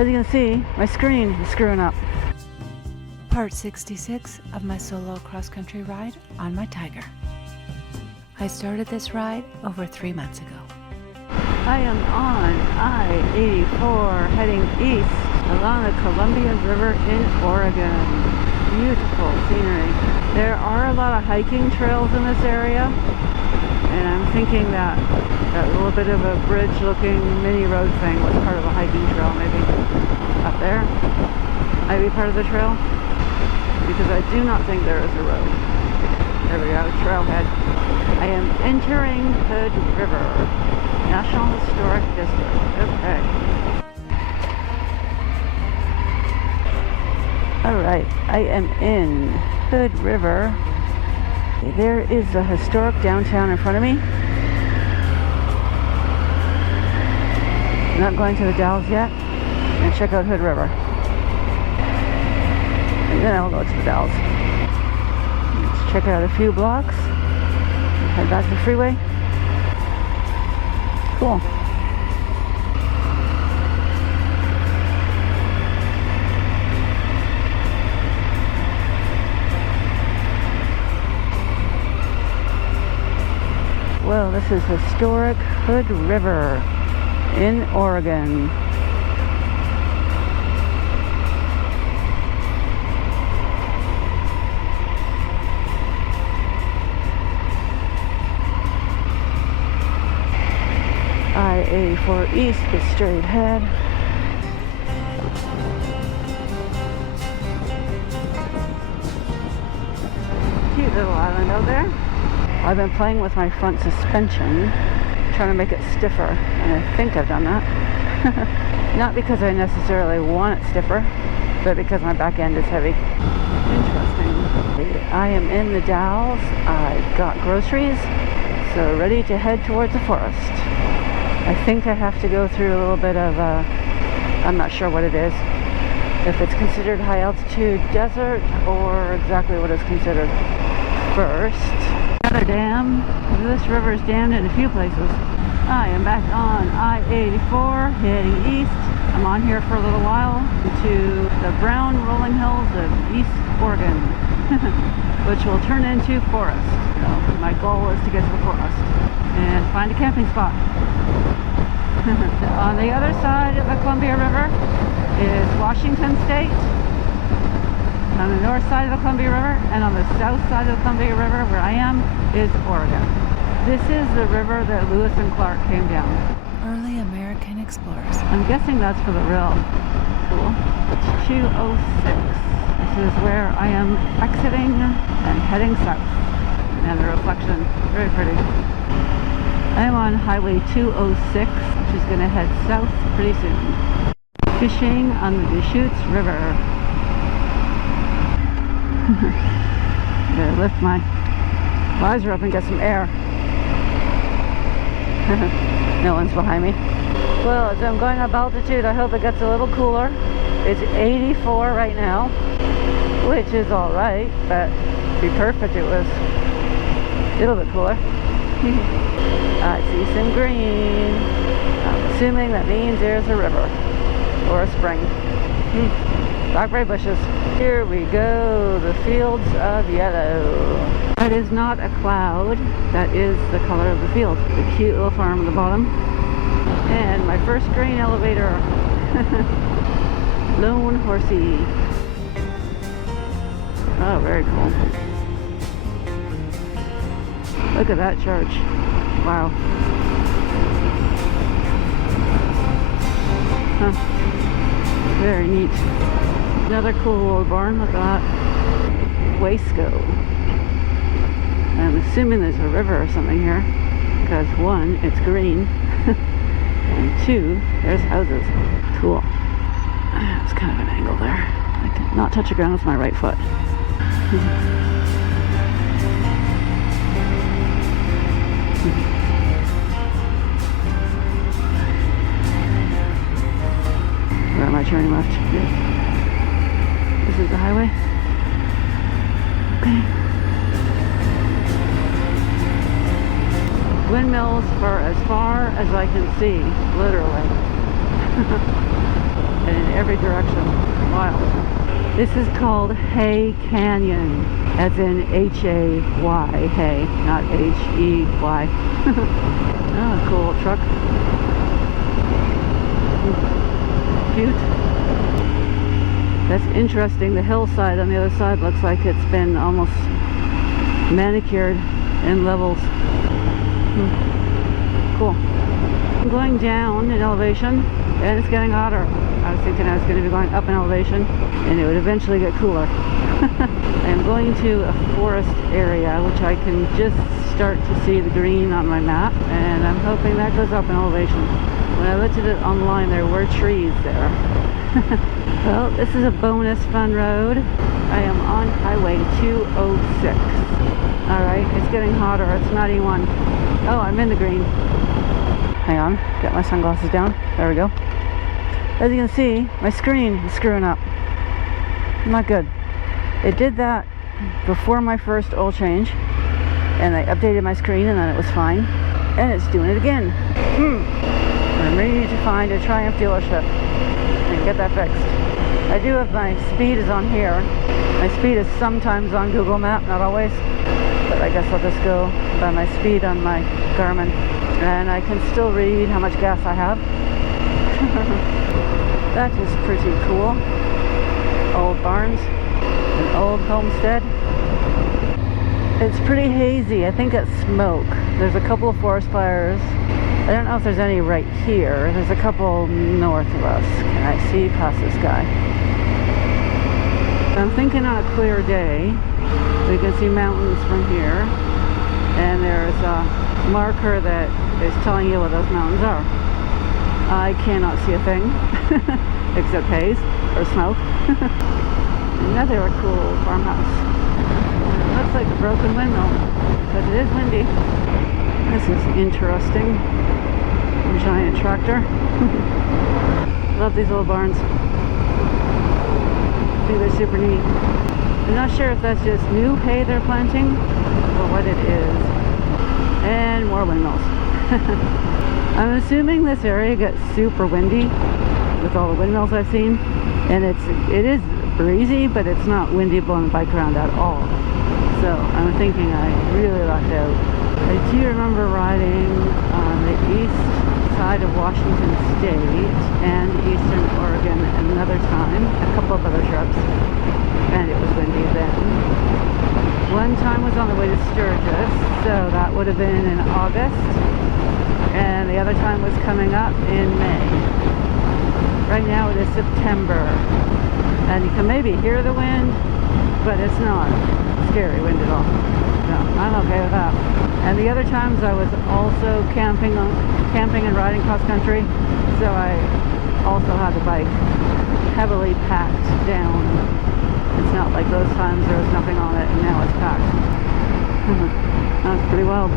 As you can see, my screen is screwing up. Part 66 of my solo cross-country ride on my Tiger. I started this ride over 3 months ago. I am on I-84 heading east along the Columbia River in Oregon. Beautiful scenery. There are a lot of hiking trails in this area, and I'm thinking that little bit of a bridge-looking mini road thing was part of a hiking trail, maybe. Up there might be part of the trail, because I do not think there is a road. There we go, trailhead. I am entering Hood River, National Historic District. Okay. Alright, I am in Hood River. There is the historic downtown in front of me. Not going to the Dalles yet. And check out Hood River. And then I'll go to the Dalles. Let's check out a few blocks. Head back to the freeway. Cool. Well, this is historic Hood River in Oregon. I-84 East is straight ahead. Cute little island out there. I've been playing with my front suspension, trying to make it stiffer, and I think I've done that. Not because I necessarily want it stiffer, but because my back end is heavy. Interesting. I am in the Dalles. I got groceries, so ready to head towards the forest. I think I have to go through a little bit of I'm not sure what it is. If it's considered high altitude desert or exactly what is considered first. Another dam. This river is dammed in a few places. I am back on I-84 heading east. I'm on here for a little while to the brown rolling hills of East Oregon, which will turn into forest. So my goal is to get to the forest and find a camping spot. On the other side of the Columbia River is Washington State. On the north side of the Columbia River, and on the south side of the Columbia River, where I am, is Oregon. This is the river that Lewis and Clark came down. Early American explorers. I'm guessing that's for the rail. Cool. It's 206. This is where I am exiting and heading south. And the reflection, very pretty. I am on Highway 206, which is going to head south pretty soon. Fishing on the Deschutes River. Gotta lift my visor up and get some air. No one's behind me. Well, as I'm going up altitude, I hope it gets a little cooler. It's 84 right now, which is alright, but it'd be perfect it was a little bit cooler. I see some green. I'm assuming that means there's a river or a spring. Blackberry bushes. Here we go, the fields of yellow. That is not a cloud, that is the color of the field. The cute little farm at the bottom. And my first grain elevator. Lone horsey. Oh, very cool. Look at that church. Wow. Huh. Very neat. Another cool old barn, look at that. Waco. I'm assuming there's a river or something here, because one, it's green, and two, there's houses. Cool. It's kind of an angle there. I cannot touch the ground with my right foot. Where am I turning left? Yep. This is the highway. Okay. Windmills for as far as I can see, literally. And an every direction. Wild. This is called Hay Canyon, as in H-A-Y, hay, not H-E-Y. Oh, cool truck. Cute. That's interesting. The hillside on the other side looks like it's been almost manicured in levels. Cool. I'm going down in elevation, and it's getting hotter. I was thinking I was going to be going up in elevation, and it would eventually get cooler. I'm going to a forest area, which I can just start to see the green on my map, and I'm hoping that goes up in elevation. When I looked at it online, there were trees there. Well, this is a bonus fun road. I am on Highway 206. Alright, it's getting hotter. It's 91. Oh, I'm in the green. Hang on, get my sunglasses down. There we go. As you can see, my screen is screwing up. Not good. It did that before my first oil change, and I updated my screen, and then it was fine. And it's doing it again. I'm ready to find a Triumph dealership and get that fixed. I do have my speed is on here. My speed is sometimes on Google Map, not always. But I guess I'll just go by my speed on my Garmin. And I can still read how much gas I have. That is pretty cool. Old barns, an old homestead. It's pretty hazy. I think it's smoke. There's a couple of forest fires. I don't know if there's any right here. There's a couple north of us. Can I see past this guy? I'm thinking on a clear day, we can see mountains from here. And there's a marker that is telling you what those mountains are. I cannot see a thing except haze or smoke. Another cool farmhouse. It looks like a broken windmill, but it is windy. This is interesting. A giant tractor. Love these little barns. I think they're super neat. I'm not sure if that's just new hay they're planting or what it is. And more windmills. I'm assuming this area gets super windy with all the windmills I've seen, and it is breezy, but it's not windy blowing the bike around at all. So I'm thinking I really lucked out. I do remember riding on the east side of Washington State and eastern Oregon another time, a couple of other trips, and it was windy then. One time was on the way to Sturgis, so that would have been in August, and the other time was coming up in May. Right now it is September, and you can maybe hear the wind, but it's not scary wind at all. So I'm okay with that. And the other times I was also camping and riding cross country, so I also had the bike heavily packed down. It's not like those times there was nothing on it and now it's packed. That was pretty wild.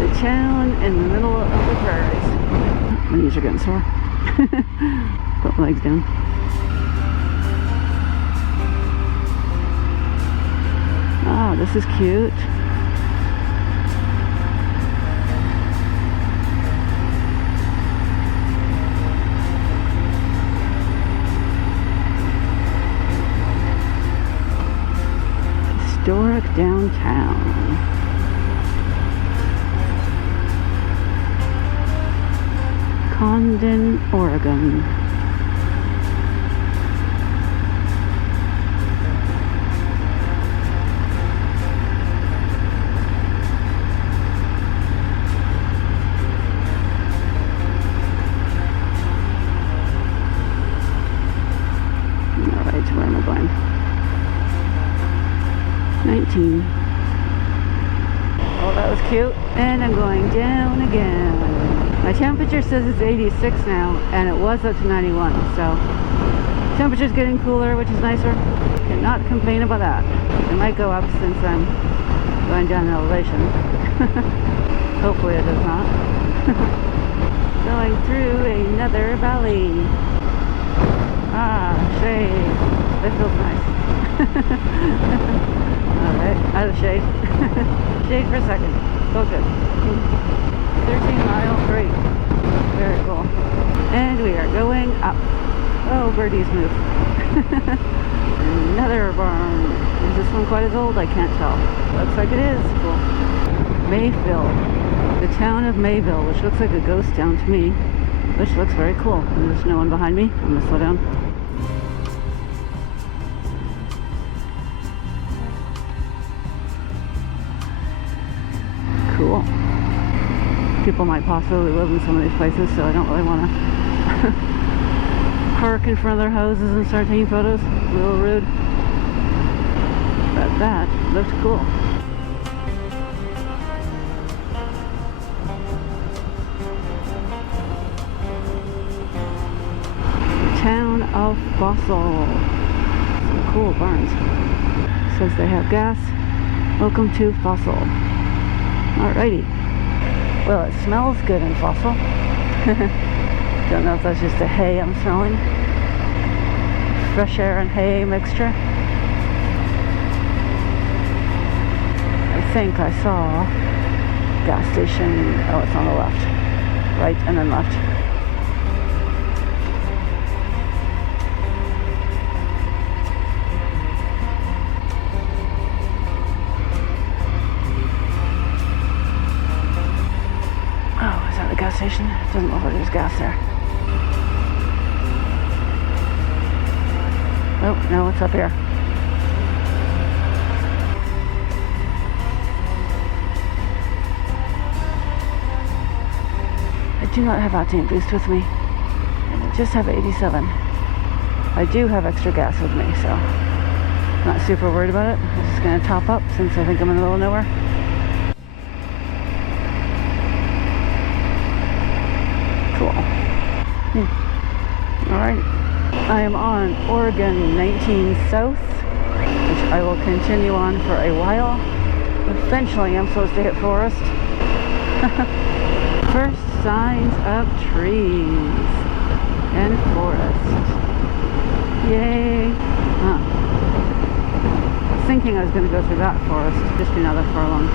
The town in the middle of the prairies. My knees are getting sore. Put my legs down. Oh, this is cute. Historic downtown. Condon, Oregon. Alright, where am I going? 19. Oh, that was cute. And I'm going down again. My temperature says it's 86 now, and it was up to 91, so temperature's getting cooler, which is nicer. Cannot complain about that. It might go up since I'm going down in elevation. Hopefully it does not. Going through another valley. Ah, shade. That feels nice. Alright, out of shade. Shade for a second. So good. 13 mile break. Very cool. And we are going up. Oh, birdies move. Another barn. Is this one quite as old? I can't tell. Looks like it is. Cool. Mayville. The town of Mayville, which looks like a ghost town to me, which looks very cool. And there's no one behind me. I'm gonna slow down. Cool. People might possibly live in some of these places, so I don't really want to park in front of their houses and start taking photos. A little rude. But that looked cool. Town of Fossil. Some cool barns. Says they have gas. Welcome to Fossil. Alrighty. Well, it smells good in Fossil. Don't know if that's just the hay I'm smelling. Fresh air and hay mixture. I think I saw gas station. Oh, it's on the left. Right and then left. Gas station. It doesn't look like there's gas there. Oh, no, it's up here. I do not have octane boost with me. And I just have 87. I do have extra gas with me, so I'm not super worried about it. I'm just going to top up since I think I'm in the middle of nowhere. Alright, I am on Oregon 19 South, which I will continue on for a while. Eventually I'm supposed to hit forest. First signs of trees and forest. Yay! Huh. I was thinking I was going to go through that forest, just another furlong.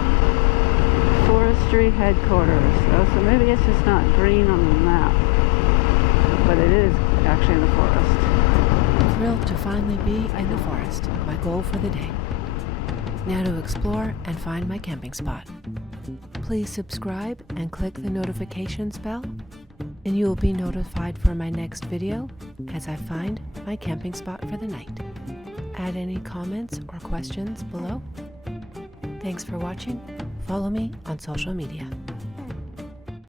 Forestry headquarters. Oh, so maybe it's just not green on the map. But it is actually in the forest. Thrilled to finally be in the forest, my goal for the day. Now to explore and find my camping spot. Please subscribe and click the notifications bell, and you will be notified for my next video as I find my camping spot for the night. Add any comments or questions below. Thanks for watching. Follow me on social media.